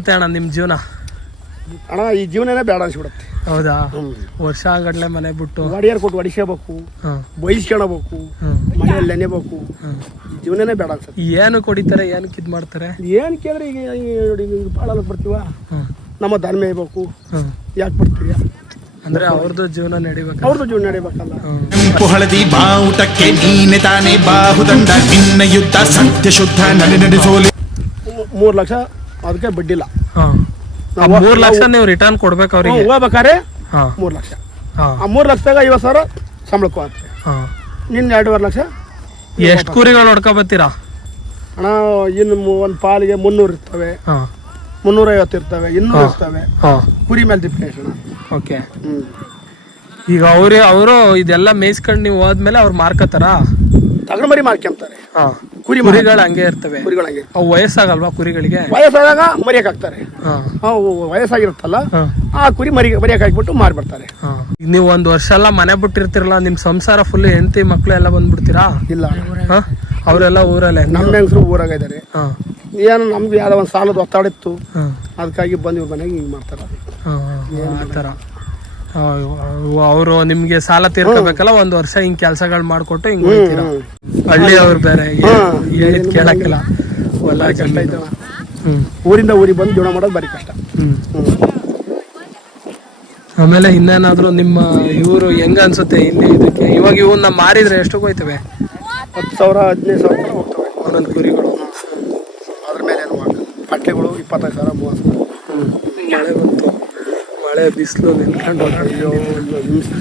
ಮತ್ತೆ ಅಣ್ಣ ನಿಮ್ಮ ಜೀವನ ಅಣ್ಣ ಈ ಜೀವನನೇ ಬೇಡ ಅನ್ಸ್ಬಿಡುತ್ತೆ. ಹೌದಾ? ವರ್ಷ ಗಟ್ಲೆ ಮನೆ ಬಿಟ್ಟು ಒಡಿಯಾರು ಕೊಟ್ಟು ಒಡಿಸ್ಕೋಬೇಕು, ಬಯಸ್ಕೊಳಬೇಕು, ಮನೆಯಲ್ಲಿ ನೆನೆಬೇಕು. ಜೀವನನೇ ಬೇಡ ಅನ್ಸುತ್ತೆ. ಏನು ಕೊಡಿತಾರೆ, ಏನಕ್ಕೆ ಇದು ಮಾಡ್ತಾರೆ? ಏನು ಕೇಳಿದ್ರೆ ಈಗ ಬಾಳಕ್ಕೆ ಬರ್ತೀವ, ನಮ್ಮ ಧರ್ಮ ಇರಬೇಕು, ಯಾಕೆ ಬರ್ತೀವಿ ಅಂದ್ರೆ ಅವ್ರದ್ದು ಜೀವನ ನಡಿಬೇಕು, ಅವ್ರದ್ದು ಜೀವನ ನಡಿಬೇಕಲ್ಲ. ಹಳದಿ ಬಾವುಟಕ್ಕೆ ನೀನೆ ತಾನೇ ಬಾಹುದಂಡ, ನಿನ್ನ ಯುದ್ಧ ಸತ್ಯ ಶುದ್ಧ ನಡೆ ನಡೆಸೋಲಿ. 3 ಲಕ್ಷ ಅದಕ್ಕೆ ಬಡ್ಡಿಲ್ಲ. 3 ಲಕ್ಷ ನೀವು ರಿಟರ್ನ್ ಕೊಡ್ಬೇಕು ಅವ್ರಿಗೆ. ಹೋಗ್ಬೇಕಾರೆ 3 ಲಕ್ಷ. ಆ 3 ಲಕ್ಷದಾಗ 50,000 ಸಂಬಳಕ್ಕೂ ಆಗ್ತದೆ. ನಿನ್ನ 2.5 ಲಕ್ಷ. ಎಷ್ಟು ಕುರಿಗಳು ನೋಡ್ಕೊ ಬರ್ತೀರಾ ಅಣ್ಣ? ಇನ್ನು ಒಂದು ಪಾಲಿಗೆ 300 ಇರ್ತವೆ, 350 ಇರ್ತವೆ, 200 ಇರ್ತವೆ. ಕುರಿ ಮೇಲೆ ಡಿಪೆಂಡ್. ಓಕೆ. ಈಗ ಅವರು ಇದೆಲ್ಲ ಮೇಯಿಸ್ಕೊಂಡು ನೀವು ಹೋದ್ಮೇಲೆ ಅವ್ರು ಮಾರ್ಕತಾರ, ತಗೊಂಡ್ ಮರಿ ಮಾರ್ಕೊಂತಾರೆ. ಕುರಿಗಳು ಹಂಗೆ ಇರ್ತವೆ. ಕುರಿಗಳಂಗೆ ಅವು ವಯಸ್ಸಾಗಲ್ವಾ ಕುರಿಗಳಿಗೆ? ವಯಸ್ಸಾದಾಗ ಮರಿಯಕ್ ಹಾಕ್ತಾರೆ. ವಯಸ್ಸಾಗಿರುತ್ತಲ್ಲ ಆ ಕುರಿ ಮರಿಯಕ್ ಹಾಕ್ಬಿಟ್ಟು ಮಾರ್ಬಿಡ್ತಾರೆ. ನೀವು 1 ವರ್ಷ ಎಲ್ಲ ಮನೆ ಬಿಟ್ಟಿರ್ತಿರಲ್ಲ, ನಿಮ್ ಸಂಸಾರ ಫುಲ್ ಹೆಂಡತಿ ಮಕ್ಳು ಎಲ್ಲ ಬಂದ್ಬಿಡ್ತೀರಾ? ಇಲ್ಲ, ಅವರೆಲ್ಲ ಊರಲ್ಲೇ. ನಮ್ಮ ಹೆಂಗಸರು ಊರಾಗ ಇದಾರೆ. ಏನು ನಮ್ಗೆ ಯಾವ್ದೋ ಒಂದು ಸಾಲದ ಒತ್ತಡ ಇತ್ತು, ಅದಕ್ಕಾಗಿ ಬಂದು ಮನೆಗೆ ಹಿಂಗ್ ಮಾಡ್ತಾರ. ಆತರ ಅವರು ನಿಮ್ಗೆ ಸಾಲ ತೀರ್ಕೋಬೇಕಲ್ಲ, 1 ವರ್ಷ ಹಿಂಗ್ ಕೆಲ್ಸಗಳು ಮಾಡ್ಕೊಟ್ಟು ಹಿಂಗ್ ಹೋಗ್ತೀರಾ. ಹಳ್ಳಿ ಅವ್ರು ಬೇರೆ ಹೇಳಿದ್ ಕೇಳಕ್ಕಿಲ್ಲ. ಹೊಲ ಕಷ್ಟ ಐತವ. ಊರಿಂದ ಊರಿಗೆ ಬಂದು ಜೀವನ ಮಾಡೋದು ಬಾರಿ ಕಷ್ಟ. ಆಮೇಲೆ ಇನ್ನೇನಾದ್ರು ನಿಮ್ಮ ಇವರು ಹೆಂಗ ಅನ್ಸುತ್ತೆ ಇಲ್ಲಿ ಇದಕ್ಕೆ? ಇವಾಗ ಇವನ್ನ ಮಾರಿದ್ರೆ ಎಷ್ಟಕ್ಕೆ ಹೋಯ್ತವೆ? 10,000 15,000 ಹೋಗ್ತವೆ ಒಂದೊಂದು ಕುರಿಗಳು. ಅದ್ರ ಮೇಲೆ ಪಟ್ಟೆಗಳು 25,000 30,000. ಮಳೆ ಬಂತು, ಮಳೆ ಬಿಸಿಲು ನಿಂತ್ಕೊಂಡು ಹಿಂಸೆ.